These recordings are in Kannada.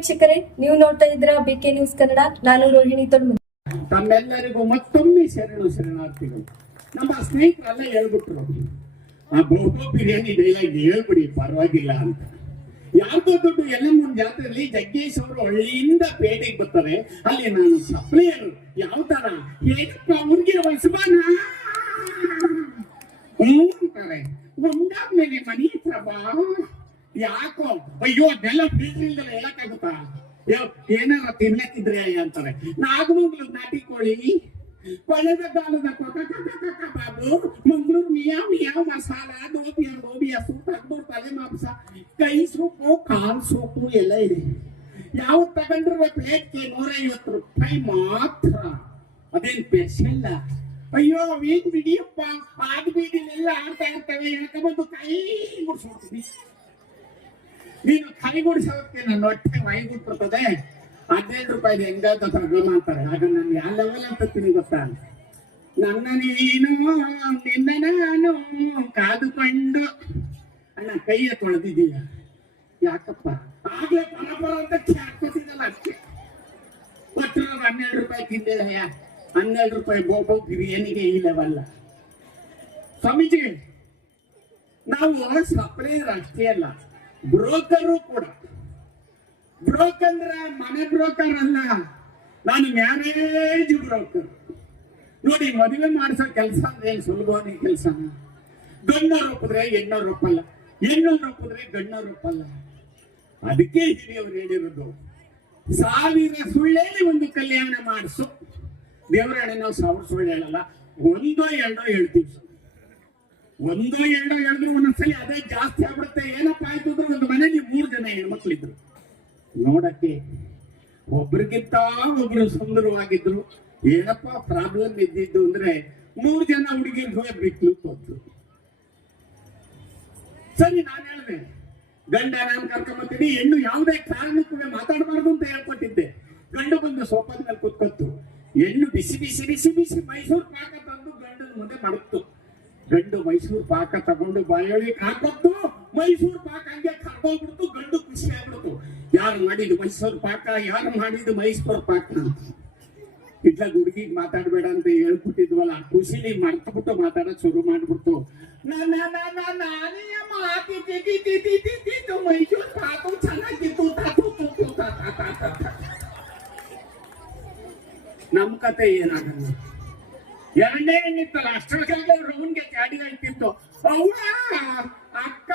ವೀಕ್ಷಕರೇ, ನೀವು ನೋಡ್ತಾ ಇದ್ರ ಬಿಕೆ ನ್ಯೂಸ್ ಕನ್ನಡ ನಾನು ರೋಹಿಣಿ ತೊಡ್ಮ ತಮ್ಮೆಲ್ಲರಿಗೂ ಮತ್ತೊಮ್ಮೆ ಶರಣು ಶರಣಾರ್ಥಿಗಳು. ನಮ್ಮ ಸ್ನೇಹಿತರೆಲ್ಲ ಹೇಳ್ಬಿಟ್ರು. ಆ ಬಹುತೋ ಬಿರಿಯಾನಿ ಡೈಲಾಗ್ ಹೇಳ್ಬಿಡಿ, ಪರವಾಗಿಲ್ಲ ಅಂತ. ಯಾರ್ದೋ ದುಡ್ಡು ಎಲ್ಲಮ್ಮನ ಜಾತ್ರೆಯಲ್ಲಿ ಜಗ್ಗೇಶ್ ಅವರು ಹಳ್ಳಿಯಿಂದ ಪೇಟೆಗೆ ಬರ್ತಾರೆ ಅಲ್ಲಿ ನಾನು ಸಪ್ಲೈಯರ್ ಯಾವ ತರ? ಹೇಗಪ್ಪ ವಯಸ್ಸುಮಾನ ಹ್ಞೂ ಅಂತಾರೆ. ಒಂದಾದ್ಮೇಲೆ ಮನೆ ಹತ್ರ ಬಾ ಯಾಕೋ ಅಯ್ಯೋ, ಅದೆಲ್ಲ ಇಲ್ದಲ್ಲ ಹೇಳಕ್ಕಾಗುತ್ತಾ? ಏನಾರ ತಿನ್ಲಕ್ಕಿದ್ರೆ ಅಂತಾರೆ ನಾಗಮಂಗ್ಲು ನಾಟಿ ಕೋಳಿ. ಕೊಳೆದ ಕಕ ಬಾಬು. ಮಂಗ್ಳೂರ್ ಮಿಯಾ ಮಿಯಾ, ಮಸಾಲ ದೋಬಿಯ ದೋಬಿಯ ಸೂಪ್ ಹಾಕ್ಬೋದು ತಲೆ ಮಾಂಸ. ಕೈ ಸೂಪು, ಕಾಲ್ ಸೂಪು ಎಲ್ಲ ಇದೆ. ಯಾವ ತಗೊಂಡ್ರೆ ಪ್ಲೇಟ್ಗೆ ನೂರೈವತ್ತು ರೂಪಾಯಿ ಮಾತ್ರ. ಅದೇನ್ ಸ್ಪೆಷಲ್ ಅಯ್ಯೋ ಏನ್ ಬಿಡಿಯಪ್ಪ? ಆದ ಬೀದಿಲೆಲ್ಲ ಆಡ್ತಾ ಇರ್ತವೆ. ಹೇಳ್ಕೊಂಬಂದು ಕೈ ಮುಡ್ಸ್ಬಿಡ್ತೀನಿ ನೀನು ಕೈಗೂಡಿಸೋದಕ್ಕೆ ನನ್ನ ಹೊಟ್ಟೆ ಮೈಗುಟ್ಟಿರ್ತದೆ ಹದಿನೈದು ರೂಪಾಯಿ ಹೆಂಗಾಯ್ತು ತಗೊಂಡ ಮಾಡ್ತಾರೆ. ಆಗ ನನ್ಗೆ ಯಾವ ಲೆವೆಲ್ ಅಂತೀನಿ ಗೊತ್ತಾ? ನನ್ನ ನೀನು, ನಿನ್ನ ನಾನು ಕಾದುಕೊಂಡು. ಅಣ್ಣ, ಕೈಯ ತೊಳೆದಿದ್ದೀಯ? ಯಾಕಪ್ಪ? ಆಗ್ಲೇ ಪರಪರ ಅಂತ ಚಾಕೋತಿದ್ದಲ್ಲ ಅಷ್ಟೇ. ಕೊಟ್ಟರು ಹನ್ನೆರಡು ರೂಪಾಯಿ ತಿಂದಿದೆಯ? ಹನ್ನೆರಡು ರೂಪಾಯಿ ಬೋಬೋ ಬಿರಿಯಾನಿಗೆ ಈ ಲೆವೆಲ್ಲ ಸ್ವಾಮೀಜಿ, ನಾವು ಸಪ್ರೇಟ್ ಅಷ್ಟೇ ಅಲ್ಲ. ಬ್ರೋಕರು ಕೂಡ. ಬ್ರೋಕ್ ಅಂದ್ರೆ ಮನೆ ಬ್ರೋಕರ್ ಅಲ್ಲ ನಾನು ಮ್ಯಾರೇಜ್ ಬ್ರೋಕರ್. ನೋಡಿ, ಮದುವೆ ಮಾಡಿಸೋ ಕೆಲಸ ಅಂದ್ರೆ ಏನ್ ಸುಲಭವಾದ ಕೆಲಸ? ಗಂಡವ್ರು ಒಪ್ಪಿದ್ರೆ ಹೆಣ್ಣವ್ರು ಒಪ್ಪಲ್ಲ ಹೆಣ್ಣವ್ರು ಒಪ್ಪಿದ್ರೆ ಗಣ್ಣವ್ರು ಒಪ್ಪಲ್ಲ ಅದಕ್ಕೆ ಹಿರಿಯವ್ರು ಹೇಳಿರೋದು, ಸಾವಿರ ಸುಳ್ಳೇಲಿ ಒಂದು ಕಲ್ಯಾಣ ಮಾಡಿಸು. ದೇವರಾಣೆ ನಾವು ಸಾವಿರ ಸುಳ್ಳು ಹೇಳಲ್ಲ, ಒಂದೋ ಎರಡೋ ಹೇಳ್ತೀವಿ. ಒಂದು ಎರಡು ಹೇಳಿದ್ರು ಒಂದೊಂದ್ಸಲಿ ಅದೇ ಜಾಸ್ತಿ ಆಗ್ಬಿಡುತ್ತೆ. ಏನಪ್ಪ ಆಯ್ತು ಅಂದ್ರೆ ಒಂದು ಮನೆಯಲ್ಲಿ ಮೂರು ಜನ ಹೆಣ್ಮಕ್ಳಿದ್ರು. ನೋಡಕ್ಕೆ ಒಬ್ರಿಗಿಂತ ಒಬ್ರು ಸುಂದರವಾಗಿದ್ರು. ಏನಪ್ಪ ಪ್ರಾಬ್ಲಮ್ ಇದ್ದಿದ್ದು ಅಂದ್ರೆ ಮೂರು ಜನ ಹುಡುಗಿರು ಬಿಟ್ಲು ತೋದ್ರು ಸರಿ, ನಾನು ಹೇಳಿದೆ. ಗಂಡ ನಾನು ಕರ್ಕೊಂಬತ್ತೀನಿ ಹೆಣ್ಣು ಯಾವುದೇ ಕಾರಣಕ್ಕೂ ಮಾತಾಡಬಾರ್ದು ಅಂತ ಹೇಳ್ಕೊಟ್ಟಿದ್ದೆ. ಗಂಡು ಬಂದು ಸೋಫಾದ ಮೇಲೆ ಕೂತ್ಕೊತ್ತು. ಹೆಣ್ಣು ಬಿಸಿ ಬಿಸಿ ಬಿಸಿ ಬಿಸಿ ಮೈಸೂರು ಪಾಕ ತಂದು ಗಂಡನ ಮುಂದೆ ಮಡಕ್ತು ಗಂಡು ಮೈಸೂರು ಪಾಕ ತಗೊಂಡು ಬಾಯೊಳಗೆ ಹಾಕೊತ್ತು ಮೈಸೂರು ಪಾಕ ಹಂಗೆ ಕರ್ಕೊಂಡ್ಬಿಡ್ತು ಗಂಡು ಖುಷಿ ಆಗ್ಬಿಡ್ತು. ಯಾರು ಮಾಡಿದ್ದು ಮೈಸೂರು ಪಾಕ, ಯಾರು ಮಾಡಿದ್ದು ಮೈಸೂರು ಪಾಕ? ಇಟ್ಲಾಗ ಹುಡುಗಿಗೆ ಮಾತಾಡ್ಬೇಡ ಅಂತ ಹೇಳ್ಬಿಟ್ಟಿದ್ವಲ್ಲ ಖುಷಿಲಿ ಮರ್ತ್ಬಿಟ್ಟು ಮಾತಾಡೋದ್ ಶುರು ಮಾಡ್ಬಿಡ್ತು. ತಿತಿ ತಿತಿ ತಿತಿ ಮೈಸೂರು ಪಾಕು ಚೆನ್ನಾಗಿತ್ತು ತಾತು ತುತ್ತು ತಾ ತಾ ತಾ ತಾ ತಾ. ನಮ್ ಕತೆ ಏನಾಗಲ್ಲ. ಎರಡನೇ ಹೆಣ್ಣಿತ್ತಲ್ಲ ಅಷ್ಟೊಳಗಾಗಲೇ ರೌನ್ಗೆ ಗಾಡಿ ಆಯ್ತಿತ್ತು ಅವಳ ಅಕ್ಕ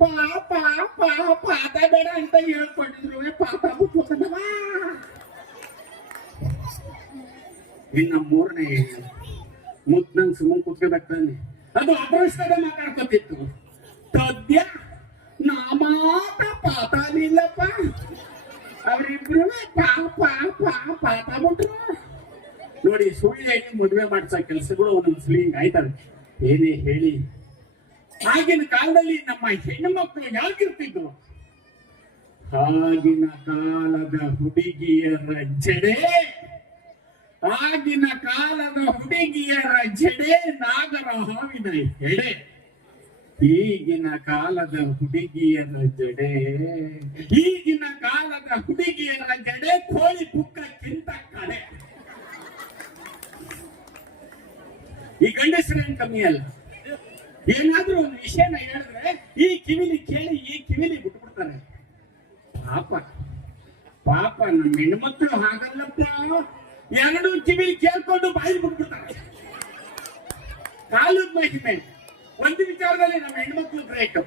ಪಾಪ ಅದ ಬೇಡ ಅಂತ ಹೇಳ್ಕೊಂಡಿದ್ರು ಪಾಪ ಬಿಟ್ಬಿಟ್ಟದವ ಇನ್ನ ಮೂರನೇ ಮುದ್ದಂಗ್ ಸುಮ್ಮನೆ ಕುತ್ಕೋಬೇಕಾನೆ ಅದು ಅದೃಷ್ಟದ ಮಾತಾಡ್ಕೊತಿತ್ತು ತದ್ಯ ನಾ ಮಾತ್ರ ಪಾತಾಲಿಲ್ಲಪ್ಪ ಅವರಿಬ್ರು ಪಾಪ ಪಾಪ ಪಾತ ಬಿಟ್ರು ನೋಡಿ ಸುಳ್ಳು ಹೇಳಿ ಮದುವೆ ಮಾಡ್ಸೋ ಕೆಲಸಗಳು ಒಂದೊಂದು ಹಿಂಗ್ ಆಯ್ತಾರೆ ಏನೇ ಹೇಳಿ. ಆಗಿನ ಕಾಲದಲ್ಲಿ ನಮ್ಮ ಹೆಣ್ಣು ಮಕ್ಕಳು ಯಾಕಿರ್ತಿದ್ರು ಆಗಿನ ಕಾಲದ ಹುಡುಗಿಯರ ಜಡೆ, ಆಗಿನ ಕಾಲದ ಹುಡುಗಿಯರ ಜಡೆ, ನಾಗರ ಹಾವಿನ ಎಡೆ, ಈಗಿನ ಕಾಲದ ಹುಡುಗಿಯರ ಜಡೆ, ಈಗಿನ ಕಾಲದ ಹುಡುಗಿಯರ ಜಡೆ ಕೋಳಿ ಪುಕ್ಕಕ್ಕಿಂತ ಕಡೆ. ಈ ಗಂಡಸರೇನ್ ಕಮ್ಮಿ ಅಲ್ಲ? ಏನಾದ್ರೂ ಒಂದು ವಿಷಯನ ಹೇಳಿದ್ರೆ ಈ ಕಿವಿಲಿ ಕೇಳಿ, ಈ ಕಿವಿಲಿ ಬಿಟ್ಬಿಡ್ತಾರೆ ಪಾಪ. ಪಾಪ, ನಮ್ಮ ಹೆಣ್ಮಕ್ಳು ಹಾಗಲ್ಲಪ್ಪ. ಎರಡು ಕಿವಿಲಿ ಕೇಳ್ಕೊಂಡು ಬಾಯಿ ಬಿಟ್ಬಿಡ್ತಾರೆ. ಕಾಲದ ಮಹಿಮೆ. ಒಂದು ವಿಚಾರದಲ್ಲಿ ನಮ್ಮ ಹೆಣ್ಮಕ್ಳು ಗ್ರೇಟ್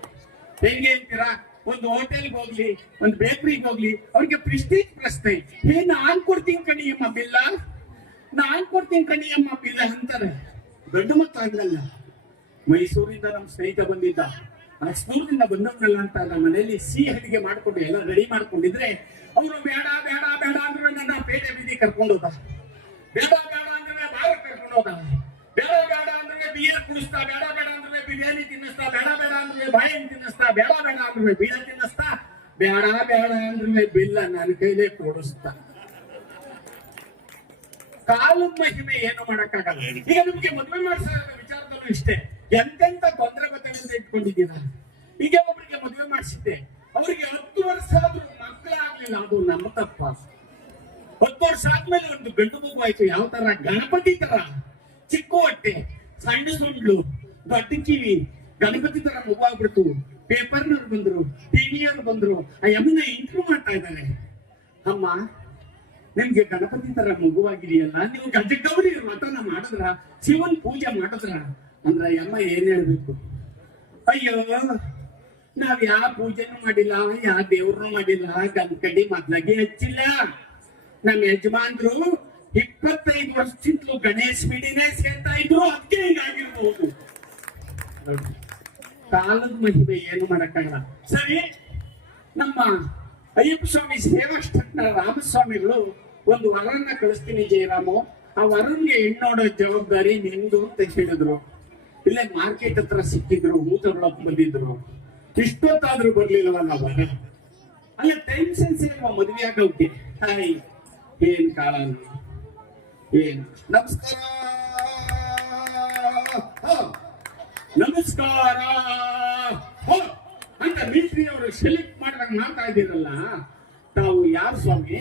ಹೆಂಗೆ ಅಂತೀರಾ? ಒಂದು ಹೋಟೆಲ್ಗೆ ಹೋಗ್ಲಿ, ಒಂದು ಬೇಕರಿಗೆ ಹೋಗ್ಲಿ, ಅವ್ರಿಗೆ ಪ್ರಿಸ್ಟೀಜ್ ಪ್ರಶ್ನೆ. ಏ, ನಾನ್ ಕೊಡ್ತೀನಿ ಕಣಿಯಮ್ಮ ಬಿಲ್ಲ. ನಾನ್ ಕೊಡ್ತೀನಿ ಕಣಿಯಮ್ಮ ಬಿಲ್ಲ ಅಂತಾರೆ. ಗಂಡು ಆಗಿರಲ್ಲ ಮೈಸೂರಿಂದ ನಮ್ಮ ಸ್ನೇಹಿತ ಬಂದಿದ್ದ ಸ್ಕೂಲಿಂದ ಬಂದವರಲ್ಲ ಅಂತ ನಮ್ಮ ಮನೆಯಲ್ಲಿ ಸಿಹಿ ಅಡಿಗೆ ಮಾಡ್ಕೊಂಡು ಎಲ್ಲ ರೆಡಿ ಮಾಡ್ಕೊಂಡಿದ್ರೆ, ಅವರು ಬೇಡ ಬೇಡ ಬೇಡ ಅಂದ್ರೆ ನನ್ನ ಪೇಟೆ ಬೀದಿ ಕರ್ಕೊಂಡು ಹೋದ. ಬೇಡ ಬೇಡ ಅಂದ್ರೆ ಬಾರ ಕರ್ಕೊಂಡು ಹೋದ. ಬೇಡ ಬೇಡ ಅಂದ್ರೆ ಬಿಯರ್ ಕುಡಿಸ್ತಾ, ಬೇಡ ಬೇಡ ಅಂದ್ರೆ ಬಿರಿಯಾನಿ ತಿನ್ನಿಸ್ತಾ, ಬೇಡ ಬೇಡ ಅಂದ್ರೆ ಬಾಯಿನ್ ತಿನ್ನಿಸ್ತಾ, ಬೇಡ ಬೇಡ ಅಂದ್ರೆ ಬೀಡ ತಿನ್ನಿಸ್ತಾ, ಬೇಡ ಬೇಡ ಅಂದ್ರೆ ಬಿಲ್ಲ ನನ್ನ ಕೈಲೇ ಕೊಡಿಸ್ತಾ. ಕಾಲದ ಮಹಿಮೆ ಏನು ಮಾಡಕ್ಕಾಗಲ್ಲ. ಈಗ ನಿಮ್ಗೆ ಮದುವೆ ಮಾಡಿಸೋ ವಿಚಾರದಲ್ಲೂ ಇಷ್ಟೇ. ಎಂತೆಂತ ತೊಂದರೆ ಬರ್ತದೆ ಅಂತ ಇಟ್ಕೊಂಡಿದ್ದೀರಾ? ಈಗ ಒಬ್ಬರಿಗೆ ಮದುವೆ ಮಾಡಿಸಿದ್ದೆ. ಅವರಿಗೆ ಹತ್ತು ವರ್ಷ ಆದ್ರೂ ಮಕ್ಕಳಾಗ್ಲಿಲ್ಲ. ಅದು ನಮ್ಮ ತಪ್ಪ. ಹತ್ತು ವರ್ಷ ಆದ್ಮೇಲೆ ಒಂದು ಗಂಡು ಮಗು ಆಯ್ತು. ಯಾವ ತರ? ಗಣಪತಿ ತರ. ಚಿಕ್ಕ ಹೊಟ್ಟೆ, ಸಣ್ಣ ಸುಂಡ್ಲು, ದೊಡ್ಡ ಕಿವಿ. ಗಣಪತಿ ತರ ಮಗು ಆಗ್ಬಿಡ್ತು. ಪೇಪರ್ನವ್ರು ಬಂದ್ರು, ಟಿವಿಯವ್ರು ಬಂದ್ರು. ಆ ಯಮುನ ಇಂಟ್ರೂ ಮಾಡ್ತಾ ಇದ್ದಾರೆ ಅಮ್ಮ ನಿಮ್ಗೆ ಗಣಪತಿ ತರ ಮಗುವಾಗಿದೆಯಲ್ಲ ನೀವು ಗಜಗೌರಿ ವ್ರತನ ಮಾಡಿದ್ರ ಶಿವನ್ ಪೂಜೆ ಮಾಡಿದ್ರ ಅಂದ್ರ ಯಮ್ಮ ಏನ್ ಹೇಳ್ಬೇಕು? ಅಯ್ಯೋ ನಾವ್ ಯಾವ ಪೂಜೆನೂ ಮಾಡಿಲ್ಲ ಯಾವ ದೇವ್ರನ್ನೂ ಮಾಡಿಲ್ಲ ಗಂಕಡಿ ಮೊದ್ಲಾಗೆ ಹಚ್ಚಿಲ್ಲ. ನಮ್ ಯಜಮಾನ್ರು ಇಪ್ಪತ್ತೈದು ವರ್ಷದಿಂದಲೂ ಗಣೇಶ್ ಬಿಡಿನೇ ಸೇರ್ತಾ ಇದ್ರು ಅದಕ್ಕೆ ಹೀಗಾಗಿರ್ಬೋದು ನೋಡಿ, ಕಾಲದ ಮಹಿಮೆ ಏನು ಮಾಡಕ್ಕಾಗಲ್ಲ. ಸರಿ ನಮ್ಮ ಅಯ್ಯಪ್ಪ ಸ್ವಾಮಿ ಸೇವಾಷ್ಟನ ರಾಮಸ್ವಾಮಿಗಳು ಒಂದು ವರನ್ನ ಕಳಿಸ್ತೀನಿ ಜಯರಾಮು. ಆ ವರನ್ಗೆ ಹೆಣ್ಣೋಡೋ ಜವಾಬ್ದಾರಿ ನಿಮ್ದು ಅಂತ ಹೇಳಿದ್ರು. ಇಲ್ಲೇ ಮಾರ್ಕೆಟ್ ಹತ್ರ ಸಿಕ್ಕಿದ್ರು ಹೂ ಬಂದಿದ್ರು. ಇಷ್ಟೊತ್ತಾದ್ರೂ ಬರ್ಲಿಲ್ವಲ್ಲ ವರ? ಅಲ್ಲ, ಟೈಮ್ ಸೆನ್ಸ್ ಇಲ್ವಾ ಮದ್ವೆ ಆಗೋಕೆ? ಹಾಯ್, ಏನ್ ಕಾಲ ಏನ್? ನಮಸ್ಕಾರ! ನಮಸ್ಕಾರ! ಅಂತ ಮಿಲಿಟರಿ ಅವರು ಸೆಲೆಕ್ಟ್ ಮಾಡಿದಾಗ ಮಾಡ್ತಾ ಇದ್ದೀರಲ್ಲ ತಾವು ಯಾರು ಸ್ವಾಮಿ?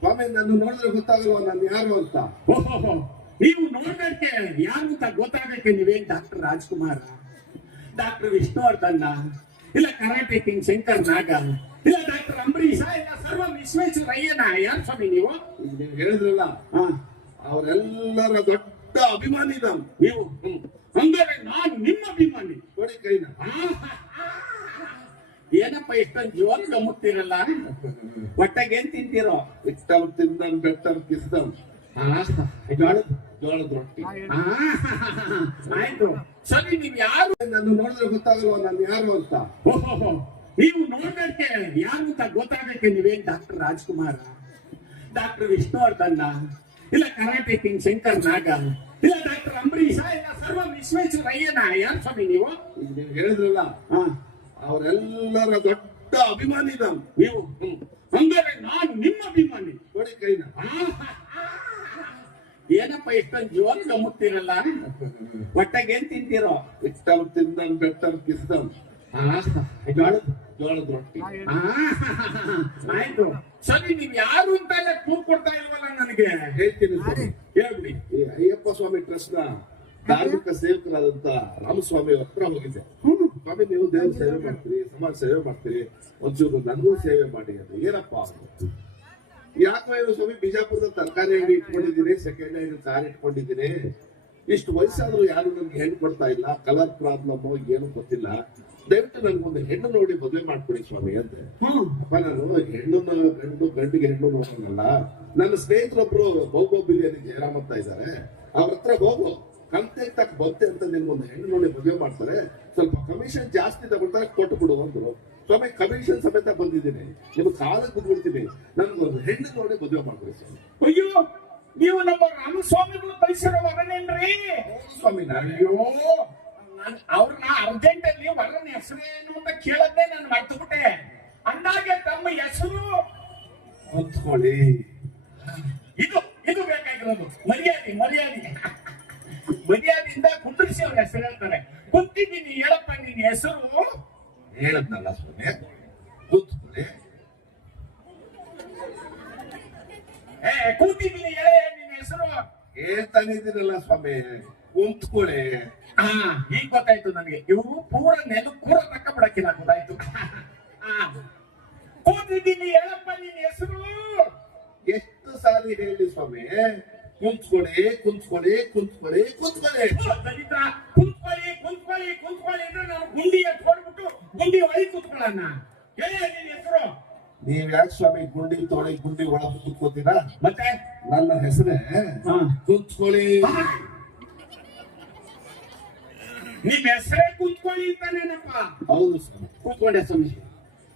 ಸ್ವಾಮಿ ನನ್ನ ನೋಡಿದ್ರೆ ಗೊತ್ತಾಗಲ್ವಾ ನಾನು ಯಾರು ಅಂತ? ಓಹೋ ನೀವು ನೋಡಕ್ಕೆ ಯಾರು ಅಂತ ಗೊತ್ತಾಗಕ್ಕೆ ನೀವೇನ್ ಡಾಕ್ಟರ್ ರಾಜ್ಕುಮಾರ್? ಡಾಕ್ಟರ್ ವಿಷ್ಣುವರ್ಧನ್ನ ಇಲ್ಲ ಕರಾಟೆ ಕಿಂಗ್ ಶಂಕರ್ ನಾಗ? ಇಲ್ಲ ಡಾಕ್ಟರ್ ಅಂಬರೀಷ? ಇಲ್ಲ ಸರ್ವ ವಿಶ್ವೇಶ್ವರಯ್ಯನ ಯಾರು ಸ್ವಾಮಿ ನೀವು? ಹೇಳಿದ್ರಲ್ಲ ಅವರೆಲ್ಲರ ದೊಡ್ಡ ಅಭಿಮಾನಿ ನಾನು. ನೀವು? ಹಂಗಾರೆ ಅಂದರೆ ನಾನು ನಿಮ್ಮ ಅಭಿಮಾನಿ. ನೋಡಿ ಕೈನ. ಏನಪ್ಪ ಇಷ್ಟೊಂದು ಜೀವನ್ ಗಮ್ಮುತ್ತಿರಲ್ಲ ಹೊಟ್ಟೆಗೆ ಏನ್ ತಿಂತೀರೋ? ಇಟ್ಟವ್ ತಿಂದಂ ಬೆಟ್ಟರ್ ಕಿಸ್ದಂ ಆಹಾ, ಜೋಳದ ಜೋಳದ ರೊಟ್ಟಿ. ಆಯ್ತು. ಸರಿ ನೀವ್ ಯಾರು? ನಾನು ನೋಡಿದ್ರೆ ಗೊತ್ತಾಗಲ್ವಾ ನಾನು ಯಾರು ಅಂತ? ಓಹೋ ನೀವು ನೋಡಕ್ಕೆ ಯಾರು ಅಂತ ಗೊತ್ತಾಗಕ್ಕೆ ನೀವೇನ್ ಡಾಕ್ಟರ್ ರಾಜ್ಕುಮಾರ್? ಡಾಕ್ಟರ್ ವಿಷ್ಣುವರ್ಧನ್ನ ಇಲ್ಲ ಕರಾಟೆ ಕಿಂಗ್ ಶಂಕರ್ ನಾಗ? ಇಲ್ಲ ಡಾಕ್ಟರ್ ಅಂಬರೀಷ? ಇಲ್ಲ ಸರ್ವ ವಿಶ್ವೇಶ್ವರಯ್ಯನ? ಯಾರು ಸ್ವಾಮಿ ನೀವು? ಹೇಳಿದ್ರಲ್ಲ ಹಾ ಅವರೆಲ್ಲರ ದೊಡ್ಡ ಅಭಿಮಾನಿ ನಾನು. ನೀವು. ಅಂದರೆ ನಾನು ನಿಮ್ಮ ಅಭಿಮಾನಿ. ನೋಡಿ ಕೈನ. ಏನಪ್ಪ ಇಷ್ಟೊಂದು ಜೀವನ ಗಮ್ಮುತ್ತೀರಲ್ಲ ಹೊಟ್ಟೆಗೆ ಏನ್ ತಿಂತೀರೋ? ಇಷ್ಟವ್ ತಿಂದನ್ ಬೆಟ್ಟಲ್ ಕಿಸ್ತವ್ ಜೋಳದ ಜೋಳದ ರೊಟ್ಟಿ. ಆಯ್ತು. ಸರಿ ನೀವ್ ಯಾರು ಅಂತ ಎಲ್ಲ ಕೂಗ್ ಕೊಡ್ತಾ ಇಲ್ವಲ್ಲ ನನಗೆ? ಹೇಳ್ತೀನಿ. ಹೇಳ್ಬಿಡಿ. ಅಯ್ಯಪ್ಪ ಸ್ವಾಮಿ ಟ್ರಸ್ಟ್ನ ಧಾರ್ಮಿಕ ಸೇವಕರಾದಂತ ರಾಮಸ್ವಾಮಿ ಅವ್ರ ಹತ್ರ ಹೋಗಿದ್ದೆ. ಸ್ವಾಮಿ ನೀವು ದೇವ್ರ ಸೇವೆ ಮಾಡ್ತೀರಿ ಸಮಾಜ ಸೇವೆ ಮಾಡ್ತೀರಿ ಒಂಚೂರು ನನಗೂ ಸೇವೆ ಮಾಡಿ ಅಂತ. ಏನಪ್ಪ. ಯಾಕೋ ಏನು ಸ್ವಾಮಿ ಬಿಜಾಪುರದ ತರಕಾರಿ ಅಂಗಡಿ ಇಟ್ಕೊಂಡಿದ್ದೀನಿ ಸೆಕೆಂಡ್ ಹ್ಯಾಂಡ್ ಕಾರ್ ಇಟ್ಕೊಂಡಿದ್ದೀನಿ. ಇಷ್ಟು ವಯಸ್ಸಾದ್ರೂ ಯಾರು ನನ್ಗೆ ಹೆಣ್ಣು ಕೊಡ್ತಾ ಇಲ್ಲ ಕಲರ್ ಪ್ರಾಬ್ಲಮ್ ಏನು ಗೊತ್ತಿಲ್ಲ. ದಯವಿಟ್ಟು ಒಂದು ಹೆಣ್ಣು ನೋಡಿ ಮದುವೆ ಮಾಡ್ಕೊಡಿ ಸ್ವಾಮಿ ಅಂತೆ. ಹ್ಮ್. ಅಪ್ಪ ನಾನು ಹೆಣ್ಣನ್ನ ಗಂಡು ಗಂಡಿಗೆ ಹೆಣ್ಣು ನೋಡೋಣಲ್ಲ ನನ್ನ ಸ್ನೇಹಿತರೊಬ್ರು ಬಹುಬೋ ಬಿರಿಯಾನಿ ಜಯರಾಮ್ ಅಂತ ಇದ್ದಾರೆ. ಅವ್ರ ಹತ್ರ ಹೋಗು. ಕಂತೆ ತಕ್ಕ ಬಂತೆ ಅಂತ ನಿಮ್ಗೊಂದು ಹೆಣ್ಣು ನೋಡಿ ಮದುವೆ ಮಾಡ್ತಾರೆ ಸ್ವಲ್ಪ ಕಮಿಷನ್ ಜಾಸ್ತಿ ತಗೊಳ್ತಾರೆ ಕೊಟ್ಟು ಬಿಡು ಅಂದ್ರು. ಸ್ವಾಮಿ ಕಮಿಷನ್ ಸಮೇತ ಬಂದಿದ್ದೀನಿ. ನಿಮ್ಗೆ ಕಾಲಕ್ಕೆ ಬಿದ್ಬಿಡ್ತೀನಿ ನನ್ಗೊಂದು ಹೆಣ್ಣು ನೋಡಿ ಮದುವೆ ಮಾಡ್ತಾರೆ ಅಯ್ಯೋ ನೀವು ನಮ್ಮ ರಾಮಸ್ವಾಮಿಗಳು ಕಳಿಸಿರೋ ವರನೇನ್ರಿ ಸ್ವಾಮಿ ಅಯ್ಯೋ ನಾನ್ ಅವ್ರನ್ನ ಅರ್ಜೆಂಟ್ ಅಲ್ಲಿ ವರನ ಹೆಸರೇನು ಅಂತ ಕೇಳದ್ದೇ ನಾನು ಮರ್ತುಬಿಟ್ಟೆ. ಅಂದಾಗೆ ತಮ್ಮ ಹೆಸರು? ಹೊತ್ಕೊಳ್ಳಿ. ಇದು ಇದು ಬೇಕಾಗಿರೋದು. ಮರ್ಯಾದೆ ಮರ್ಯಾದೆ. ಮರ್ಯಾದೆಯಿಂದ ಕುಂಡ್ರಿಸಿ ಅವ್ರ ಹೆಸರು ಹೇಳ್ತಾರೆ. ಕುಂತಿದ್ದೀನಿ ಹೇಳಪ್ಪ ನಿನ್ನ ಹೆಸರು. ಹೇಳದ್ನಲ್ಲ ಸ್ವಾಮಿ. ಕೂತ್ಕೊಳ್ಳಿ ಏ, ಕೂತಿದ್ದೀನಿ, ಹೇಳೇ ನಿನ್ನ ಹೆಸರು. ಹೇಳ್ತಾನೆ ಇದೀರಲ್ಲ ಸ್ವಾಮಿ. ಕುಂತ್ಕೊಳ್ಳಿ. ಹಾ, ಈಗ ಗೊತ್ತಾಯ್ತು ನನಗೆ. ಇವರು ಪೂರ ನೆಲು ಕೂರ ತಕ್ಕ ಬಿಡಕ್ಕಿಲ್ಲ ಗೊತ್ತಾಯ್ತು ಕೂತಿದ್ದೀನಿ, ಹೇಳಪ್ಪ ನಿನ್ನ ಹೆಸರು. ಎಷ್ಟು ಸಾರಿ ಹೇಳಿ ಸ್ವಾಮಿ. ಕುಂತ್ಕೊಳ್ಳಿ ಕುಂತ್ಕೊಳ್ಳಿ ಕುಂತ್ಕೊಳ್ಳಿ ಕುಂತ್ಕೊಳ್ಳಿ. ದಲಿತ ಕುಂತ್ಕೊಳ್ಳಿ ಕುಂತ್ಕೊಳ್ಳಿ ಕುಂತ್ಕೊಳ್ಳಿ ಅಂದ್ರೆ ನಾನು ಗುಂಡಿ ಎತ್ಕೊಂಡ್ಬಿಟ್ಟು ಗುಂಡಿ ಒಳಗೆ ಕುತ್ಕೊಳ್ಳೋಣ. ಹೇಳಿ ನಿನ್ನ ಹೆಸರು? ನೀವ್ ಯಾಕೆ ಸ್ವಾಮಿ ಗುಂಡಿ ತೊಳಿ ಗುಂಡಿ ಒಳಗೆ ಕುತ್ಕೋತೀರಾ? ಮತ್ತೆ? ನನ್ನ ಹೆಸರೇ. ಕುಂತ್ಕೊಳ್ಳಿ. ನಿಮ್ ಹೆಸರೇ ಕುಂತ್ಕೊಳ್ಳಿ ಅಂತಾನೇನಪ್ಪ? ಹೌದು ಸ್ವಾಮಿ. ಕೂತ್ಕೊಂಡೆ ಸ್ವಾಮಿ.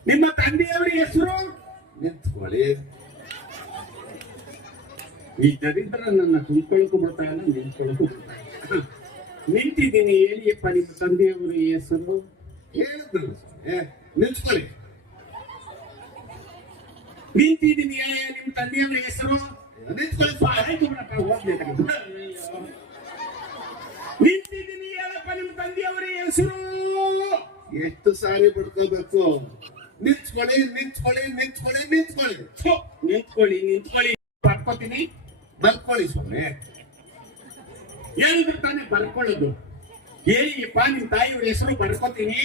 ನಿಮ್ಮ ತಂದೆಯವರ ಹೆಸರು? ನಿಂತ್ಕೊಳ್ಳಿ. ಈ ದರಿದ್ರ ನನ್ನ ತುಂಬಿಕೊಳ್ಳಕ್ಕೂ ನಿಂತ್ಕೊಳಕು ಬಿಡ್ತಾನ ನಿಂತಿದ್ದೀನಿ ಹೇಳಿಯಪ್ಪ ನಿಮ್ಮ ತಂದೆಯವರ ಹೆಸರು? ಹೇಳಿದ್ನಲ್ಲ ನಿಲ್ಸ್ಕೊಳ್ಳಿ. ನಿಂತಿದ್ದೀನಿ ನಿಮ್ಮ ತಂದೆಯವರ ಹೆಸರು. ನಿಂತಿದ್ದೀನಿ ಹೇಳಪ್ಪ ನಿಮ್ಮ ತಂದೆಯವರ ಹೆಸರು? ಎಷ್ಟು ಸಾರಿ ಬಿಡ್ಕೋಬೇಕು ನಿಂತ್ಕೊಳ್ಳಿ ನಿಂತ್ಕೊಳ್ಳಿ ನಿಂತ್ಕೊಳ್ಳಿ ನಿಂತ್ಕೊಳ್ಳಿ. ನಿಂತ್ಕೊಳ್ಳಿ ನಿಂತ್ಕೊಳ್ಳಿ. ಬರ್ಕೋತೀನಿ ಬರ್ಕೊಳ್ಳಿ ಸುಮ್ಮನೆ ಹೇಳಿದ್ರು ತಾನೇ ಬರ್ಕೊಳ್ಳೋದು? ಹೇಳಿಪ್ಪ ನಿಮ್ ತಾಯಿಯವ್ರ ಹೆಸರು ಬರ್ಕೋತೀನಿ?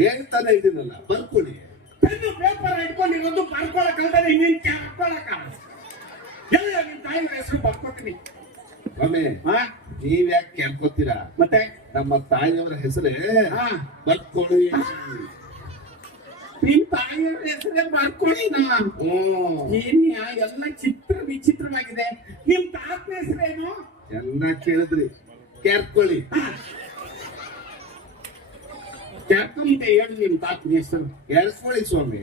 ಹೇಳ್ತಾನೆ ಇದನ್ನಲ್ಲ ಬರ್ಕೊಳ್ಳಿ. ಪೆನ್ನು ಪೇಪರ್ ಇಟ್ಕೊಂಡಿರೋದು ಬರ್ಕೊಳಕ್ಕಲ್ದರೆ ಇನ್ನೇನ್ ಕೇಳ್ಕೊಳಕ ಎಲ್ಲ ನಿಮ್ ತಾಯಿಯವ್ರ ಹೆಸರು ಬರ್ಕೋತೀನಿ. ಒಮ್ಮೆ ಹಾ ನೀವ್ ಯಾಕೆ ಕೇಳ್ಕೊತೀರಾ? ಮತ್ತೆ? ನಮ್ಮ ತಾಯಿಯವರ ಹೆಸರೇ ಹಾ ಬರ್ಕೊಳ್ಳಿ. ನಿಮ್ ತಾಯಿಯವ್ರ ಹೆಸರೇ ಬರ್ಕೊಳ್ಳಿ ನಾ ಓ ಏನ್ಯಾ ಎಲ್ಲ ಚಿತ್ರ ವಿಚಿತ್ರವಾಗಿದೆ. ಹೆಸರೇನು? ಎಲ್ಲ ಕೇಳಿದ್ರಿ. ಕೇರ್ಕೊಳ್ಳಿ ಕೆರ್ಕೊಂಡೆ ಹೇಳು ನಿಮ್ ತಾತನ ಹೆಸರು. ಕೇಳಿಸ್ಕೊಳ್ಳಿ ಸ್ವಾಮಿ.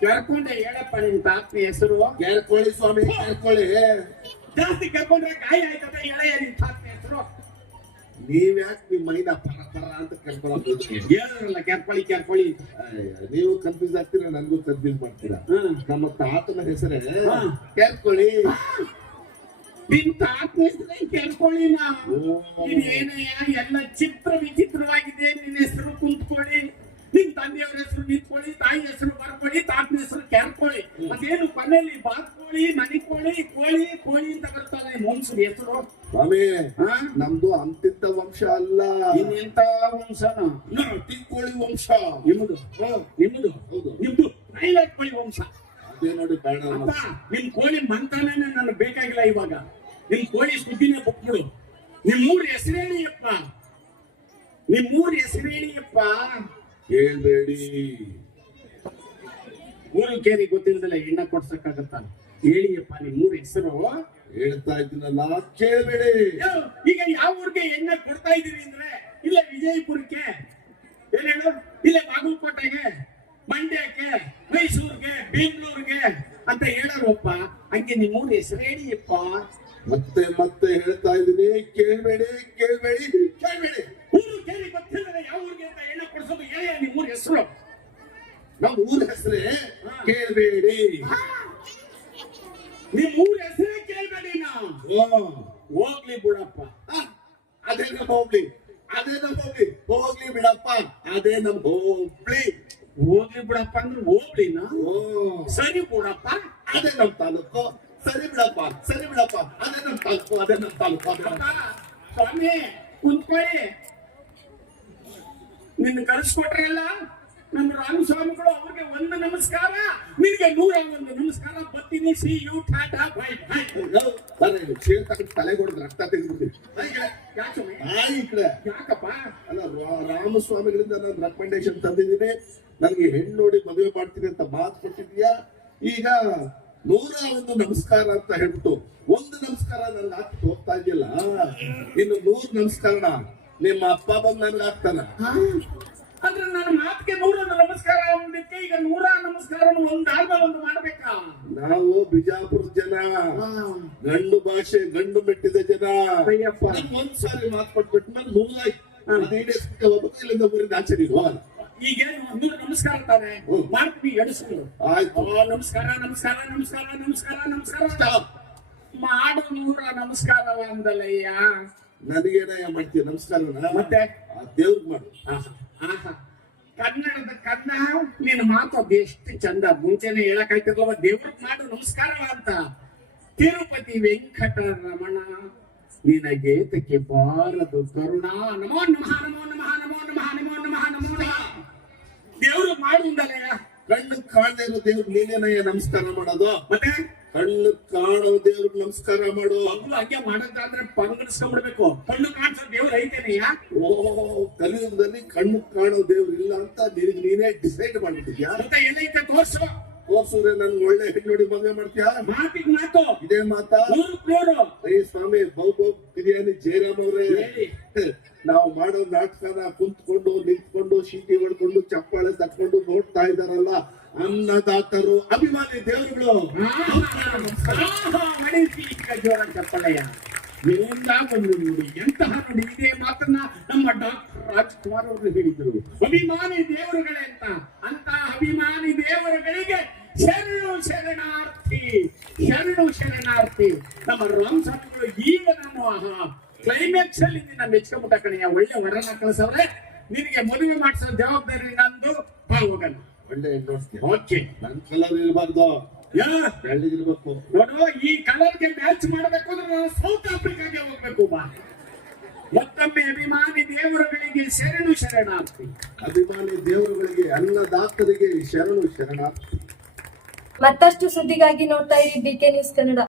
ಕೇಳ್ಕೊಂಡೆ ಹೇಳಪ್ಪ ನಿಮ್ ತಾತನ ಹೆಸರು. ಕೇಳ್ಕೊಳ್ಳಿ ಸ್ವಾಮಿ ಕೇಳ್ಕೊಳ್ಳಿ ಜಾಸ್ತಿ ಕೇಳ್ಕೊಂಡ್ರೆ ಗಾಯ ಆಯ್ತದೆ ಎಳೆಯ ನಿಮ್ ತಾತನ ಹೆಸರು. ನೀವ್ ಯಾಕೆ ನಿಮ್ ಮೈನ ಪರ ಪರ ಅಂತ ಕೇಳ್ಕೊಳಕ್ ಹೇಳಿದ್ರಲ್ಲ ಕೇರ್ಕೊಳ್ಳಿ ಕೆರ್ಕೊಳ್ಳಿ ನೀವು ಕನ್ಫ್ಯೂಸ್ ಆಗ್ತೀರಾ ನನಗೂ ಕನ್ಫ್ಯೂಸ್ ಮಾಡ್ತೀರಾ. ನಮ್ಮ ತಾತನ ಹೆಸರೇ ಹಾ. ತಾತನ ಹೆಸರೇ ಕೇಳ್ಕೊಳ್ಳಿ ನಾ ನೀನೇನಯ್ಯ ಎಲ್ಲ ಚಿತ್ರ ವಿಚಿತ್ರವಾಗಿದೆ ನಿನ್ನ ಹೆಸರು ಕುಂತ್ಕೊಳ್ಳಿ ನಿನ್ ತಂದೆಯವ್ರ ಹೆಸರು ನಿಂತ್ಕೊಳ್ಳಿ ತಾಯಿ ಹೆಸರು ಬರ್ಕೊಳ್ಳಿ ತಾತನ ಹೆಸರು ಕೇಳ್ಕೊಳ್ಳಿ. ಅದೇನು ಕೊನೆಯಲ್ಲಿ ಬಾತ್ಕೋಳಿ ಮನಿಕೋಳಿ ಕೋಳಿ ಕೋಳಿ ಅಂತ ಬರ್ತಾನೆ ಮನ್ಸು ಹೆಸರು? ನಮ್ದು ಅಂತಿಂತ ವಂಶ ಅಲ್ಲ. ಇನ್ನೆಂತ ವಂಶನ ತಿಳ್ಕೊಳ್ಳಿ ವಂಶ. ನಿಮ್ದು ನಿಮ್ದು ಹೌದು. ನಿಮ್ದು ಪ್ರೈವೇಟ್ ಕೋಳಿ ವಂಶ. ಅದೇ ನೋಡಿ ಬೇಡ ನಿಮ್ ಕೋಳಿ ಮಂತಾನೇನೆ ನನಗೆ ಬೇಕಾಗಿಲ್ಲ ಇವಾಗ. ನಿಮ್ ಕೋಳಿ ಸುದ್ದಿನೇ ಕೊಟ್ಬಿಡು. ನಿಮ್ ಹೆಸರೇನಿಯಪ್ಪ ನಿಮ್ಮೂರ್ ಹೆಸರೇನಿಯಪ್ಪ ಮೂರ್ ಹೇಳಬೇಡಿ. ಊರು ಕೇರಿ ಗೊತ್ತಿಲ್ದಲ್ಲ ಎಣ್ಣ ಕೊಡ್ಸಕ್ಕಾಗತ್ತ? ಹೇಳಿಯಪ್ಪ ನಿಮ್ಮೂರ್ ಹೆಸರು. ಹೇಳ್ತಾ ಇದ್ದೀನಲ್ಲ ಕೇಳ್ಬೇಡಿ. ಈಗ ಯಾವ ಊರಿಗೆ ಹೆಣ್ಣ ಕೊಡ್ತಾ ಇದೀರಿ ಅಂದ್ರೆ? ಇಲ್ಲ ವಿಜಯಪುರಕ್ಕೆ? ಏನ್ ಹೇಳು? ಇಲ್ಲ ಬಾಗಲಕೋಟೆಗೆ? ಮಂಡ್ಯಕ್ಕೆ? ಮೈಸೂರ್ಗೆ? ಬೆಂಗಳೂರಿಗೆ? ಅಂತ ಹೇಳೋರಪ್ಪ ಹಂಗೆ ನಿಮ್ಮೂರ್ ಹೆಸರು ಹೇಳಿಯಪ್ಪ ಮತ್ತೆ ಮತ್ತೆ ಹೇಳ್ತಾ ಇದ್ದೀನಿ ಕೇಳ್ಬೇಡಿ ಕೇಳ್ಬೇಡಿ ಕೇಳ್ಬೇಡಿ. ಊರು ಕೇಳಿ ಗೊತ್ತಿಲ್ಲದೆ ಯಾವ ಊರಿಗೆ ಅಂತ ಎಣ್ಣೆ ಕೊಡಿಸೋದು ಹೇಳಿ ನಿಮ್ಮ ಊರ ಹೆಸರು. ನಮ್ಮ ಊರ ಹೆಸರೇ ಕೇಳ್ಬೇಡಿ. ನಿಮ್ ಊರ ಹೆಸರೇ ಕೇಳ್ಬೇಡಿ ನಾವು ಹೋಗ್ಲಿ ಬಿಡಪ್ಪ. ಅದೇ ನಮ್ಮ ಹೋಗ್ಲಿ. ಅದೇ ನಮ್ಮ ಹೋಗ್ಲಿ. ಹೋಗ್ಲಿ ಬಿಡಪ್ಪ. ಅದೇ ನಮ್ಮ ಹೋಗ್ಲಿ. ಹೋಗ್ಲಿ ಬಿಡಪ್ಪ ಅಂದ್ರೆ ಹೋಗ್ಲಿ ನಾ. ಸರಿ ಬಿಡಪ್ಪ. ಅದೇ ನಮ್ಮ ತಾಲೂಕು. ಸರಿ ಬಿಡಪ್ಪ ಸರಿ ಬಿಡಪ್ಪ ಅದೇ ನಮ್ಮ ತಾಲೂಕು ಅದೇ ನಮ್ ತಾಲೂಕು ಅದೇ ನಮ್ಮ ಅಪ್ಪ, ಸ್ವಾಮಿ ಕುಂತ್ಕೊಳ್ಳಿ. ನಿನ್ನ ಕಳಿಸ್ಕೊಟ್ರಲ್ಲ ನಮ್ಮ ರಾಮಸ್ವಾಮಿಗಳು ಅವ್ರಿಗೆ ಒಂದು ನಮಸ್ಕಾರ ನಿನ್ಗೆ ನೂರ ಒಂದು ನಮಸ್ಕಾರ. ಬತ್ತೀನಿ see you tata bye bye love, ಬರ್ರಿ, ಚೇರ್ ತಗೊಂಡು ತಲೆಗೆ ಹೊಡೆದು ರಕ್ತ ತೆಗೆದ್ಬಿಡ್ತೀನಿ ಯಾಕೆ ಸ್ವಾಮಿ? ಆಯ್ ಈ ಕಡೆ. ಯಾಕಪ್ಪ? ಅಲ್ಲ ರಾ- ರಾಮಸ್ವಾಮಿಗಳಿಂದ ನಾನು ರೆಕಮೆಂಡೇಶನ್ ತಂದಿದ್ದೀನಿ. ನನಗೆ ಹೆಣ್ಣು ನೋಡಿ ಮದುವೆ ಮಾಡ್ತೀನಿ ಅಂತ ಮಾತು ಕೊಟ್ಟಿದ್ಯಾ ಈಗ ನೂರ ಒಂದು ನಮಸ್ಕಾರ ಅಂತ ಹೇಳ್ಬಿಟ್ಟು ಒಂದು ನಮಸ್ಕಾರ ನನ್ಗೆ ಹಾಕಿ ಹೋಗ್ತಾ ಇದೆಯಲ್ಲ? ಇನ್ನು ನೂರ್ ನಮಸ್ಕಾರ ನಿಮ್ಮ ಅಪ್ಪ ಬಂದು ನನ್ಗೆ ಹಾಕ್ತಾನ? ಅಂದ್ರೆ ನನ್ನ ಮಾತಿಗೆ ನೂರ ನಮಸ್ಕಾರ ಅಂದಿದ್ದಕ್ಕೆ ಈಗ ನೂರ ನಮಸ್ಕಾರ ಒಂದಾಗ ಒಂದು ಮಾಡ್ಬೇಕಾ? ನಾವು ಬಿಜಾಪುರ ಜನ. ಗಂಡು ಭಾಷೆ ಗಂಡು ಮೆಟ್ಟಿದ ಜನ. ಒಂದ್ಸಾರಿ ಮಾತು ಕೊಟ್ಬಿಟ್ಟು ನಾನು ನೂರ ಅದು ಈಡೇರ್ಸ್ಲಿಕ್ಕೆ ಹೋಗ್ಬೇಕು ಇಲ್ಲಿಂದ ಹೋಗಲ್ಲ ಈಗೇನು ನೂರು ನಮಸ್ಕಾರ ತಾನೆ. ಮಾಡ್ತೀವಿ ಎಡಿಸ್ಕೊಂಡು ಆಯ್ತು. ನಮಸ್ಕಾರ ನಮಸ್ಕಾರ ನಮಸ್ಕಾರ ನಮಸ್ಕಾರ ನಮಸ್ಕಾರ. ಮಾಡು ನೂರ ನಮಸ್ಕಾರ ಅಂದಲಯ್ಯ ನನಗೇನ ಮಾಡ್ತೀವಿ ನಮಸ್ಕಾರ ಮತ್ತೆ? ದೇವ್ರಿಗೆ ಮಾಡು. ಕನ್ನಡದ ಕನ್ನ ನಿನ್ನ ಮಾತು ಅದು ಎಷ್ಟು ಚಂದ. ಮುಂಚೆನೆ ಹೇಳಕ್ಕಾಯ್ತದಲ್ವ ದೇವ್ರಿಗೆ ಮಾಡು ನಮಸ್ಕಾರ ಅಂತ. ತಿರುಪತಿ ವೆಂಕಟರಮಣ ನಿನಗೇತಕ್ಕೆ ಬಾರದು? ಕರುಣ. ನಮೋ ನಮಃ ನಮೋ ನಮಃ ನಮೋ ನಮಃ ನಮೋ ನಮಃ ನಮೋ ನಮಃ. ದೇವ್ರು ಮಾಡು ಕಣ್ಣು ಕಾಣದೇ ಇರೋ ದೇವ್ರಿಗೆ ನೀನೇನಯ್ಯ ನಮಸ್ಕಾರ ಮಾಡೋದು. ಮತ್ತೆ? ಕಣ್ಣು ಕಾಣೋ ದೇವ್ರಿಗೆ ನಮಸ್ಕಾರ ಮಾಡು. ಮಗಳು ಹಂಗೆ ಮಾಡೋದಾದ್ರೆ ಪಂಗಡಿಸ್ಕೊಂಡ್ಬಿಡ್ಬೇಕು. ಕಣ್ಣು ಕಾಣಿಸೋ ದೇವ್ರು ಐತೇನೆಯ ಓ ಕಲಿಯುಗದಲ್ಲಿ ಕಣ್ಣು ಕಾಣೋ ದೇವ್ರು ಇಲ್ಲ ಅಂತ ನಿನಗೆ ನೀನೇ ಡಿಸೈಡ್ ಮಾಡ್ಬಿಟ್ಟಿದ್ಯಾ? ಅಂತ ಎಲ್ಲೈತೆ ತೋರ್ಸು. ತೋರ್ಸಿದ್ರೆ ನನ್ ಒಳ್ಳೆ ಹೆಣ್ಣು ನೋಡಿ ಮದುವೆ ಮಾಡ್ತೀಯಾ? ಮಾತಿಗೆ ಮಾತು. ಇದೇ ಮಾತಾ? ನೂರು ಅಯ್ಯ ಸ್ವಾಮಿ ಬೌ ಬೌ ಬಿರಿಯಾನಿ ಜಯರಾಮ್ ಅವರೇ. ನಾವು ಮಾಡೋ ನಾಟಕನ ಕುಂತ್ಕೊಂಡು ನಿಂತ್ಕೊಂಡು ಶೀಟಿ ಹೊಡ್ಕೊಂಡು ಚಪ್ಪಾಳೆ ತಕ್ಕೊಂಡು ನೋಡ್ತಾ ಇದಾರಲ್ಲ ಅನ್ನದಾತರು ಅಭಿಮಾನಿ ದೇವರುಗಳು ಜೋರ ಒಂದು ನುಡಿ ಎಂತಹ ನುಡಿ ಇದೇ ಮಾತನ್ನ ನಮ್ಮ ಡಾಕ್ಟರ್ ರಾಜ್ಕುಮಾರ್ ಅವರು ಹೇಳಿದ್ರು ಅಭಿಮಾನಿ ದೇವರುಗಳೇ ಅಂತ ಅಂತ ಅಭಿಮಾನಿ ದೇವರುಗಳಿಗೆ ಶರಣು ಶರಣಾರ್ಥಿ ಶರಣು ಶರಣಾರ್ಥಿ ನಮ್ಮ ರಾಮ್ ಸ್ವಾಮಿಗಳು ಈಗ ನಾನು ಕ್ಲೈಮ್ಯಾಕ್ಸ್ ಅಲ್ಲಿ ನಿನ್ನ ಮೆಚ್ಕೊಂಬಿಟ್ಟ ಕಣಿಯ ಒಳ್ಳೆ ವರನ ಕಳಿಸವ್ರೆ ನಿನಗೆ ಮದುವೆ ಮಾಡಿಸೋ ಜವಾಬ್ದಾರಿ ನಂದು. ಬಾ ಹೋಗಲ್ಲ ಒಳ್ಳೆ ಓಕೆ. ನನ್ ಕಲರ್ ಇರಬಾರ್ದು. ಬೆಳ್ಳಿಗಿರ್ಬೇಕು ನೋಡು ಈ ಕಲರ್ಗೆ ಮ್ಯಾಚ್ ಮಾಡಬೇಕು ಅಂದ್ರೆ ನಾನು ಸೌತ್ ಆಫ್ರಿಕಾಗೆ ಹೋಗ್ಬೇಕು ಬಾ. ಮತ್ತೊಮ್ಮೆ ಅಭಿಮಾನಿ ದೇವರುಗಳಿಗೆ ಶರಣು ಶರಣಾರ್ಥಿ. ಅಭಿಮಾನಿ ದೇವರುಗಳಿಗೆ ಅನ್ನದಾತರಿಗೆ ಶರಣು ಶರಣಾರ್ಥಿ. ಮತ್ತಷ್ಟು ಸುದ್ದಿಗಾಗಿ ನೋಡ್ತಾ ಇರಿ ಬಿಕೆ ನ್ಯೂಸ್ ಕನ್ನಡ.